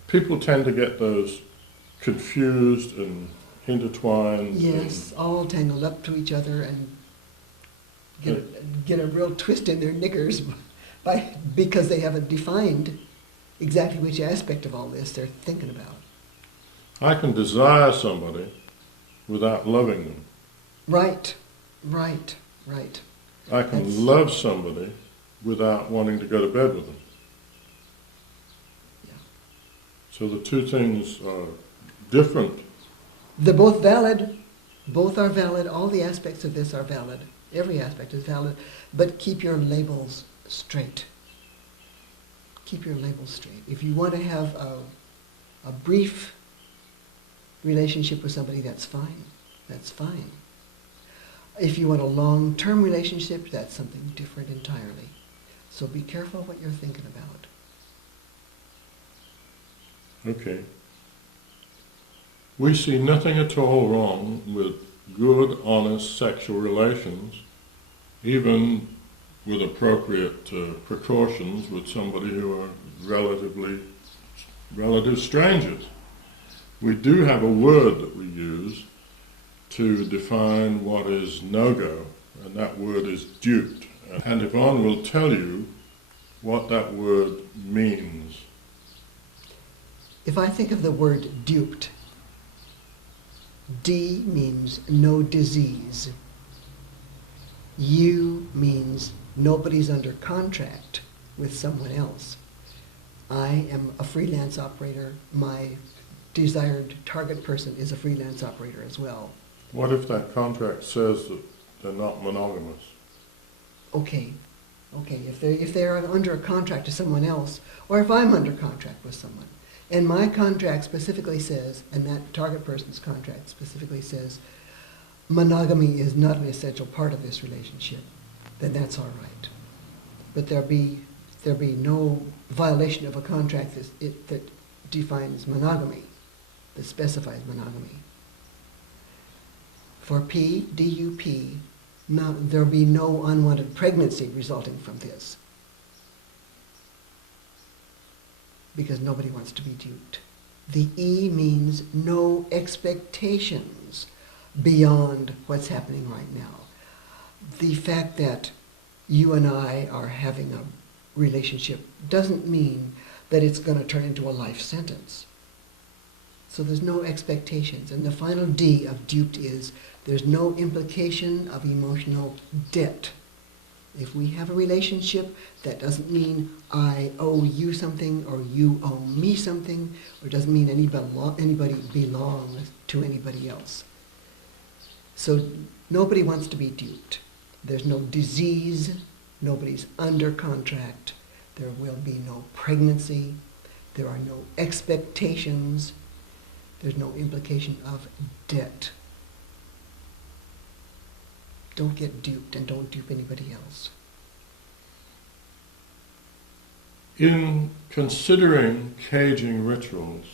people tend to get those confused and intertwined. Yes, all tangled up to each other and get a real twist in their knickers because they haven't defined exactly which aspect of all this they're thinking about. I can desire somebody without loving them. Right. I can love somebody without wanting to go to bed with them. Yeah. So the two things are different. They're both valid. Both are valid. All the aspects of this are valid. Every aspect is valid. But keep your labels straight. Keep your labels straight. If you want to have a brief relationship with somebody, that's fine. That's fine. If you want a long-term relationship, that's something different entirely. So be careful what you're thinking about. Okay. We see nothing at all wrong with good, honest sexual relations, even with appropriate precautions with somebody who are relative strangers. We do have a word that we use to define what is no-go, and that word is duped. And Yvonne will tell you what that word means. If I think of the word duped, D means no disease. U means nobody's under contract with someone else. I am a freelance operator. My desired target person is a freelance operator as well. What if that contract says that they're not monogamous? Okay, if they're under a contract to someone else, or if I'm under contract with someone, and my contract specifically says, and that target person's contract specifically says, monogamy is not an essential part of this relationship, then that's all right. But there'll be no violation of a contract that defines monogamy, that specifies monogamy. For P, DUP, there'll be no unwanted pregnancy resulting from this, because nobody wants to be duped. The E means no expectations beyond what's happening right now. The fact that you and I are having a relationship doesn't mean that it's going to turn into a life sentence. So there's no expectations. And the final D of duped is there's no implication of emotional debt. If we have a relationship, that doesn't mean I owe you something or you owe me something, or doesn't mean anybody belongs to anybody else. So nobody wants to be duped. There's no disease, nobody's under contract, there will be no pregnancy, there are no expectations, there's no implication of debt. Don't get duped and don't dupe anybody else. In considering caging rituals,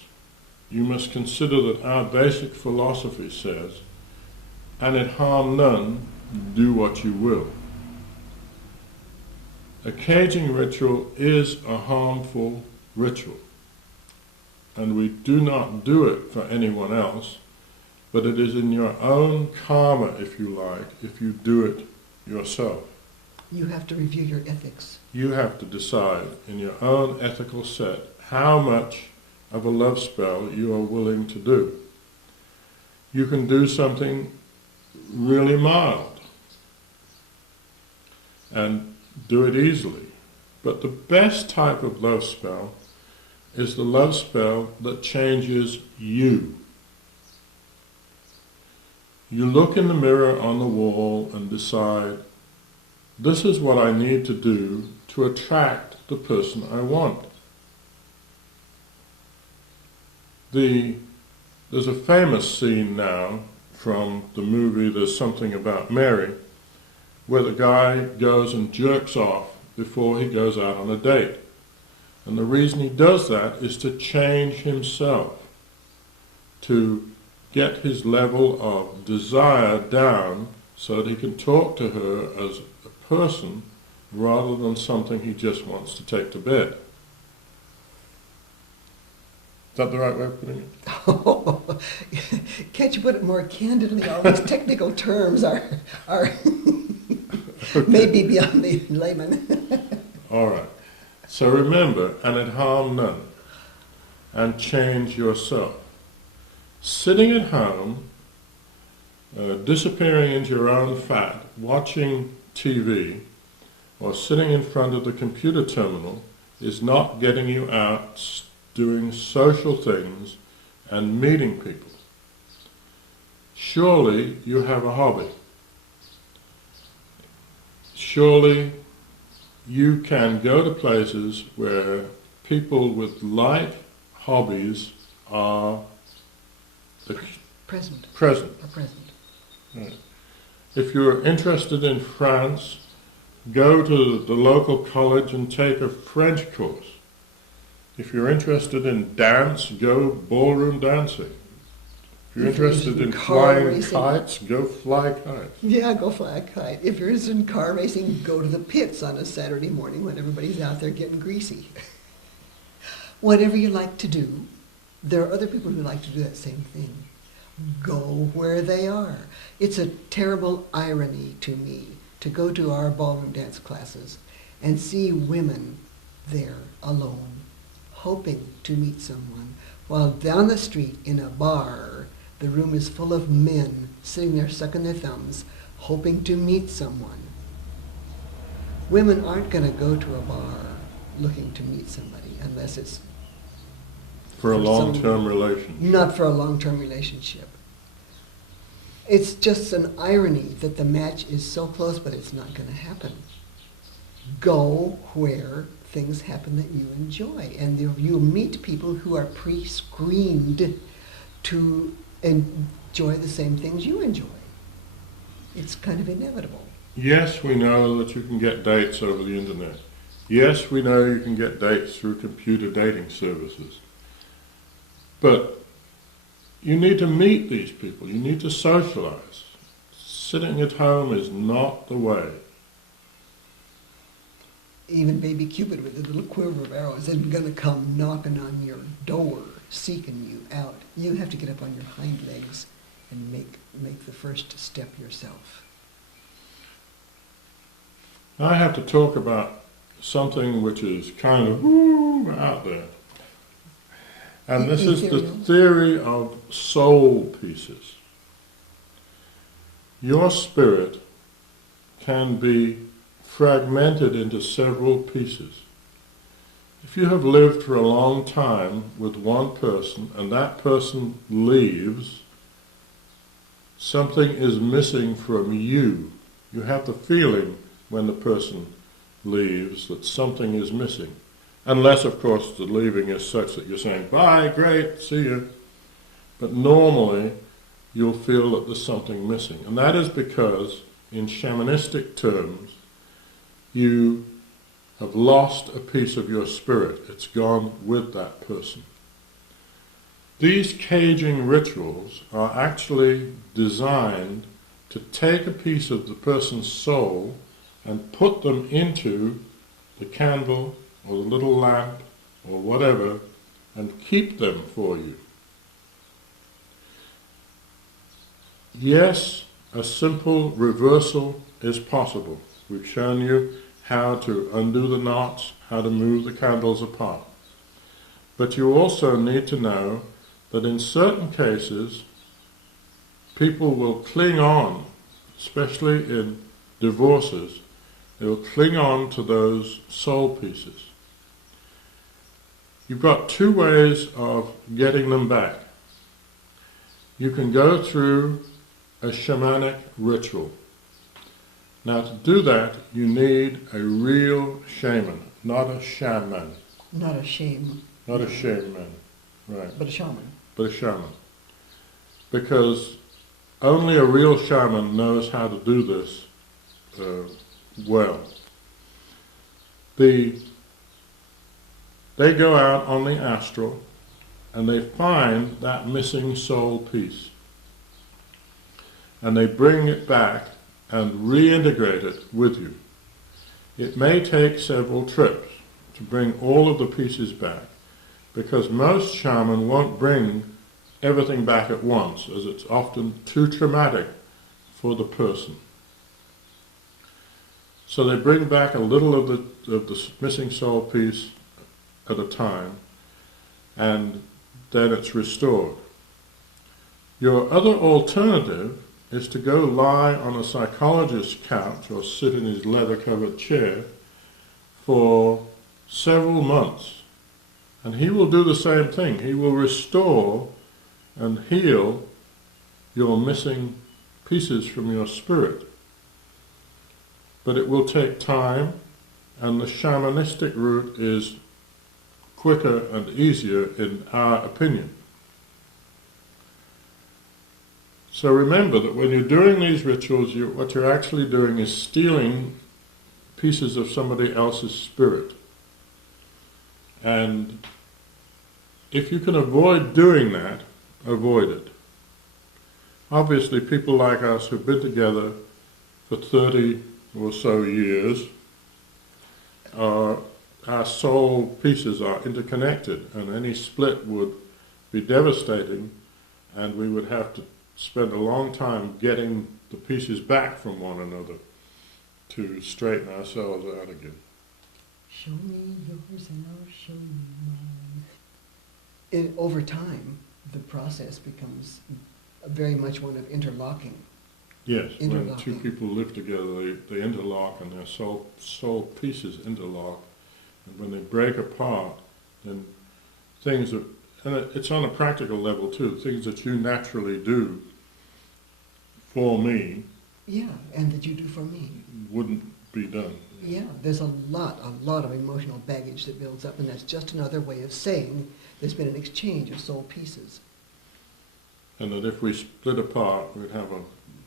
you must consider that our basic philosophy says, "And it harm none, do what you will." A caging ritual is a harmful ritual, and we do not do it for anyone else, but it is in your own karma, if you like, if you do it yourself. You have to review your ethics. You have to decide in your own ethical set how much of a love spell you are willing to do. You can do something really mild and do it easily. But the best type of love spell is the love spell that changes you. You look in the mirror on the wall and decide, this is what I need to do to attract the person I want. There's a famous scene now from the movie There's Something About Mary, where the guy goes and jerks off before he goes out on a date. And the reason he does that is to change himself, to get his level of desire down so that he can talk to her as a person rather than something he just wants to take to bed. Is that the right way of putting it? Oh, can't you put it more candidly? All these technical terms are maybe beyond the layman. All right. So remember, and it harm none, and change yourself. Sitting at home, disappearing into your own fat, watching TV, or sitting in front of the computer terminal is not getting you out doing social things and meeting people. Surely you have a hobby. Surely you can go to places where people with like hobbies are Present. Right. If you're interested in France, go to the local college and take a French course. If you're interested in dance, go ballroom dancing. If you're interested in flying kites, go fly kites. Yeah, go fly a kite. If you're interested in car racing, go to the pits on a Saturday morning when everybody's out there getting greasy. Whatever you like to do, there are other people who like to do that same thing. Go where they are. It's a terrible irony to me to go to our ballroom dance classes and see women there alone, hoping to meet someone, while down the street in a bar, The room is full of men sitting there sucking their thumbs, hoping to meet someone. Women aren't going to go to a bar looking to meet somebody unless it's For a long-term relationship. not for a long-term relationship. It's just an irony that the match is so close, but it's not going to happen. Go where things happen that you enjoy, and you'll meet people who are pre-screened to enjoy the same things you enjoy. It's kind of inevitable. Yes, we know that you can get dates over the internet. Yes, we know you can get dates through computer dating services. But you need to meet these people. You need to socialize. Sitting at home is not the way. Even baby Cupid with a little quiver of arrows isn't going to come knocking on your door, seeking you out. You have to get up on your hind legs and make the first step yourself. I have to talk about something which is kind of out there. And this is the theory of soul pieces. Your spirit can be fragmented into several pieces. If you have lived for a long time with one person and that person leaves, something is missing from you. You have the feeling when the person leaves that something is missing. Unless, of course, the leaving is such that you're saying, bye, great, see you. But normally, you'll feel that there's something missing. And that is because, in shamanistic terms, you have lost a piece of your spirit. It's gone with that person. These caging rituals are actually designed to take a piece of the person's soul and put them into the candle or the little lamp or whatever and keep them for you. Yes, a simple reversal is possible. We've shown you how to undo the knots, how to move the candles apart. But you also need to know that in certain cases, people will cling on, especially in divorces, they'll cling on to those soul pieces. You've got two ways of getting them back. You can go through a shamanic ritual. Now to do that, you need a real shaman, not a shaman. Not a shame. Not a shaman, right. But a shaman. But a shaman. Because only a real shaman knows how to do this well. They go out on the astral and they find that missing soul piece. And they bring it back and reintegrate it with you. It may take several trips to bring all of the pieces back, because most shamans won't bring everything back at once, as it's often too traumatic for the person. So they bring back a little of the missing soul piece at a time, and then it's restored. Your other alternative is to go lie on a psychologist's couch or sit in his leather-covered chair for several months. And he will do the same thing. He will restore and heal your missing pieces from your spirit. But it will take time, and the shamanistic route is quicker and easier in our opinion. So remember that when you're doing these rituals, what you're actually doing is stealing pieces of somebody else's spirit. And if you can avoid doing that, avoid it. Obviously, people like us who've been together for 30 or so years, our soul pieces are interconnected, and any split would be devastating, and we would have to spend a long time getting the pieces back from one another to straighten ourselves out again. Show me yours and I'll show you mine. Over time, the process becomes very much one of interlocking. Yes, when two Interlocking. people live together, they interlock and their soul pieces interlock. And when they break apart, then things that, and it's on a practical level too, things that you naturally do for me Yeah, and that you do for me. wouldn't be done. Yeah, there's a lot of emotional baggage that builds up, and that's just another way of saying there's been an exchange of soul pieces. And that if we split apart, we'd have a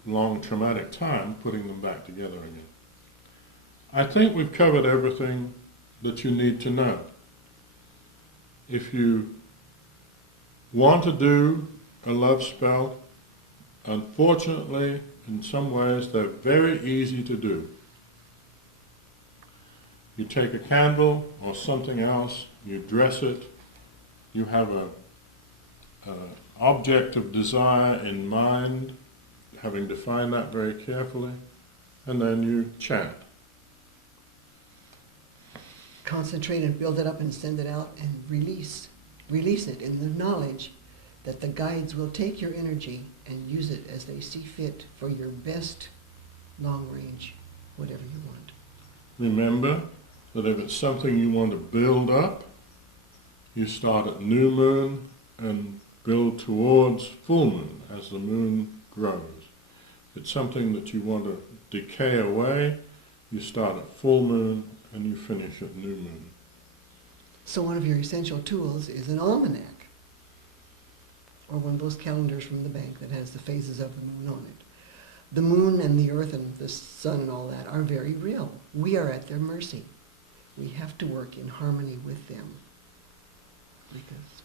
long traumatic time putting them back together again. I think we've covered everything that you need to know. If you want to do a love spell, unfortunately, in some ways, they're very easy to do. You take a candle or something else, you dress it, you have a object of desire in mind, having defined that very carefully, and then you chant. Concentrate and build it up and send it out and release. Release it in the knowledge that the guides will take your energy and use it as they see fit for your best long range, whatever you want. Remember that if it's something you want to build up, you start at new moon and build towards full moon as the moon grows. If it's something that you want to decay away, you start at full moon and you finish at new moon. So one of your essential tools is an almanac, or one of those calendars from the bank that has the phases of the moon on it. The moon and the earth and the sun and all that are very real. We are at their mercy. We have to work in harmony with them. Because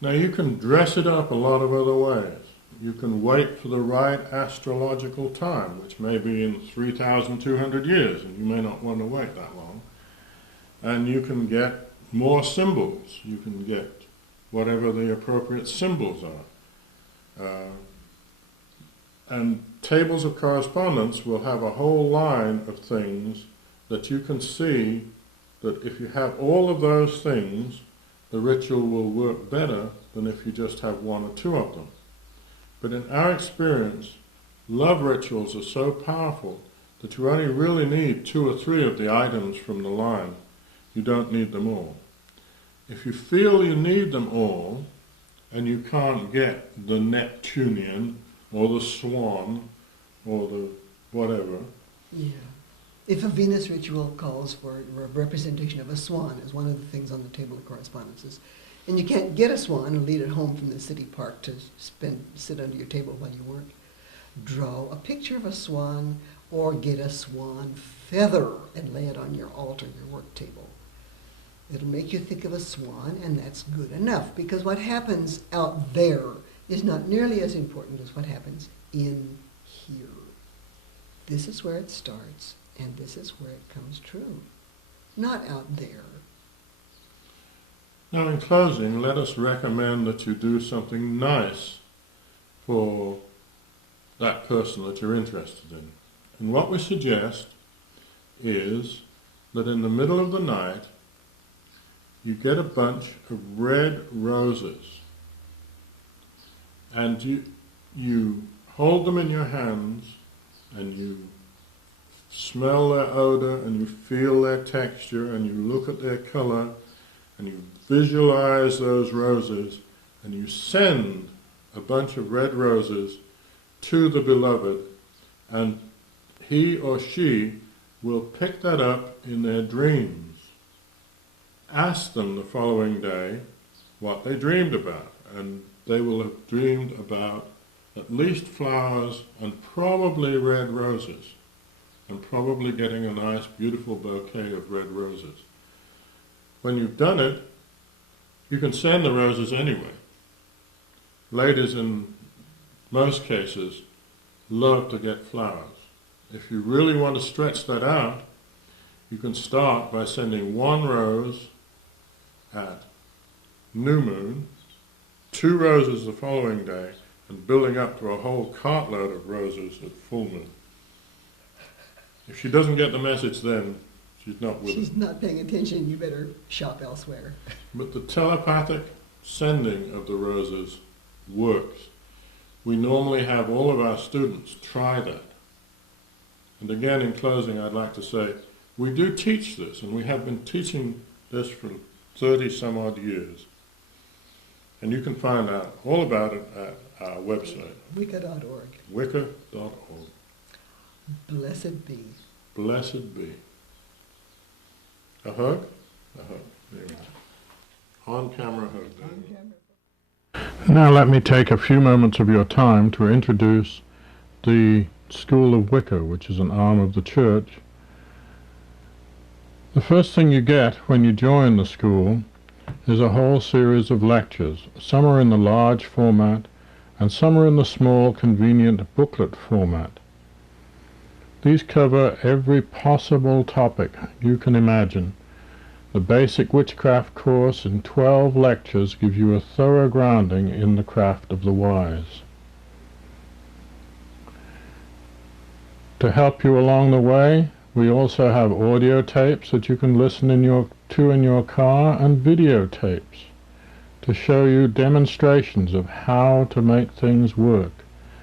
Now you can dress it up a lot of other ways. You can wait for the right astrological time, which may be in 3,200 years, and you may not want to wait that long. And you can get more symbols. You can get whatever the appropriate symbols are. And tables of correspondence will have a whole line of things that you can see that if you have all of those things, the ritual will work better than if you just have one or two of them. But in our experience, love rituals are so powerful that you only really need 2 or 3 of the items from the line. You don't need them all. If you feel you need them all, and you can't get the Neptunian, or the swan, or the whatever. yeah. If a Venus ritual calls for a representation of a swan as one of the things on the table of correspondences, and you can't get a swan and lead it home from the city park to sit under your table while you work, draw a picture of a swan or get a swan feather and lay it on your altar, your work table. It'll make you think of a swan, and that's good enough, because what happens out there is not nearly as important as what happens in here. This is where it starts, and this is where it comes true, not out there. Now in closing, let us recommend that you do something nice for that person that you're interested in. And what we suggest is that in the middle of the night, you get a bunch of red roses, and you hold them in your hands, and you smell their odor, and you feel their texture, and you look at their color, and you visualize those roses, and you send a bunch of red roses to the beloved, and he or she will pick that up in their dreams. Ask them the following day what they dreamed about, and they will have dreamed about at least flowers and probably red roses, and probably getting a nice beautiful bouquet of red roses. When you've done it, you can send the roses anyway. Ladies in most cases love to get flowers. If you really want to stretch that out, you can start by sending 1 rose at new moon, 2 roses the following day, and building up to a whole cartload of roses at full moon. If she doesn't get the message then, she's not with She's it. not paying attention, you better shop elsewhere. But the telepathic sending of the roses works. We normally have all of our students try that. And again, in closing, I'd like to say, we do teach this, and we have been teaching this for 30 some odd years. And you can find out all about it at our website. Wicca.org. Wicca.org. Blessed be. Blessed be. A hug? A hug. There we go. On-camera hug. Now let me take a few moments of your time to introduce the School of Wicca, which is an arm of the church. The first thing you get when you join the school is a whole series of lectures. Some are in the large format, and some are in the small, convenient booklet format. These cover every possible topic you can imagine. The basic witchcraft course in 12 lectures gives you a thorough grounding in the craft of the wise. To help you along the way, we also have audio tapes that you can listen in your car, and videotapes to show you demonstrations of how to make things work,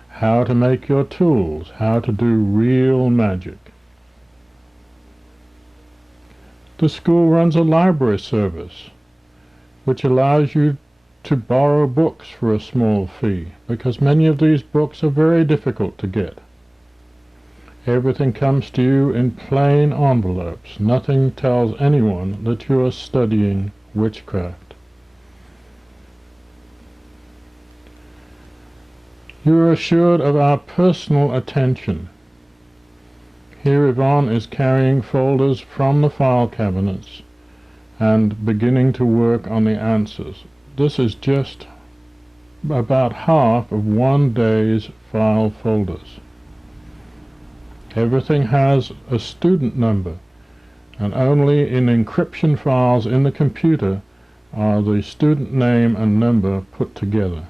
how to make your tools, how to do real magic. The school runs a library service which allows you to borrow books for a small fee, because many of these books are very difficult to get. Everything comes to you in plain envelopes. Nothing tells anyone that you are studying witchcraft. You are assured of our personal attention. Here Yvonne is carrying folders from the file cabinets and beginning to work on the answers. This is just about half of one day's file folders. Everything has a student number, and only in encryption files in the computer are the student name and number put together.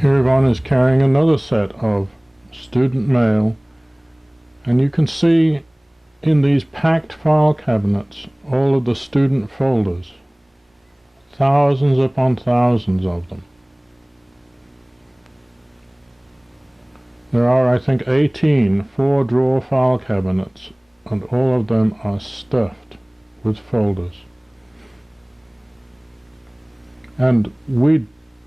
Here Yvonne is carrying another set of student mail, and you can see in these packed file cabinets all of the student folders, thousands upon thousands of them. There are, I think, 18 four-drawer file cabinets, and all of them are stuffed with folders. And we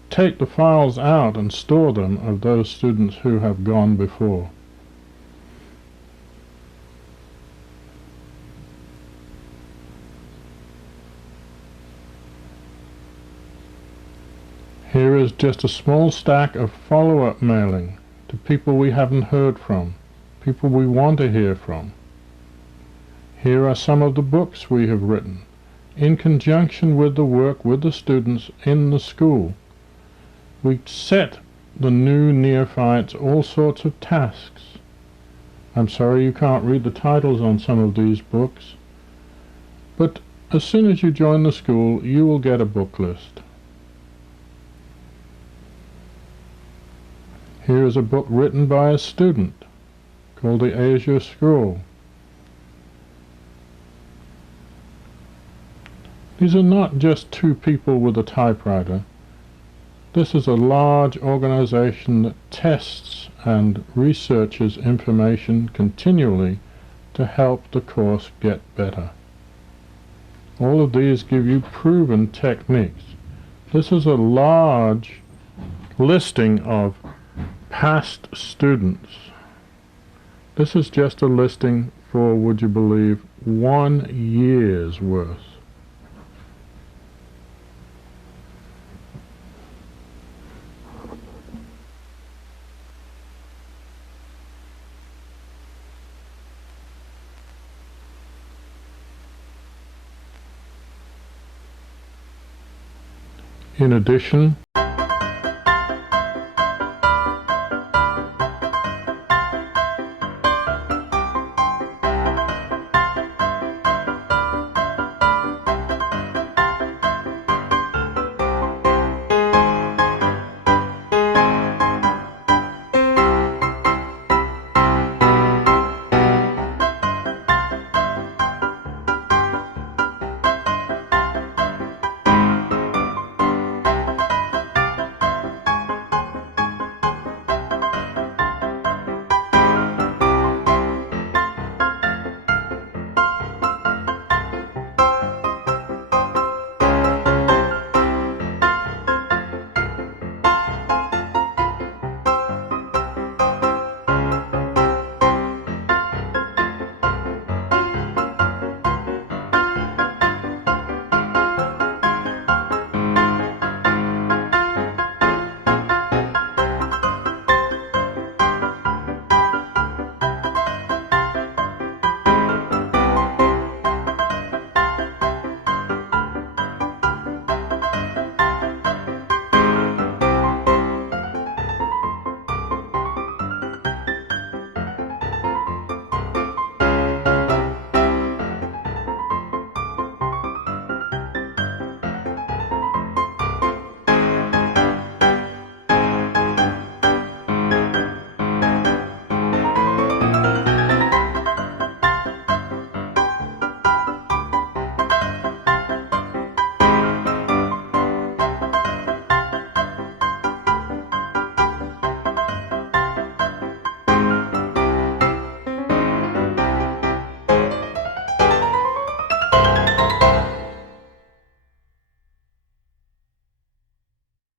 take the files out and store them of those students who have gone before. Here is just a small stack of follow-up mailing to people we haven't heard from, people we want to hear from. Here are some of the books we have written, in conjunction with the work with the students in the school. We set the new neophytes all sorts of tasks. I'm sorry you can't read the titles on some of these books, but as soon as you join the school, you will get a book list. Here is a book written by a student called the Azure Scroll. These are not just two people with a typewriter. This is a large organization that tests and researches information continually to help the course get better. All of these give you proven techniques. This is a large listing of past students. This is just a listing for, would you believe, 1 year's worth. In addition,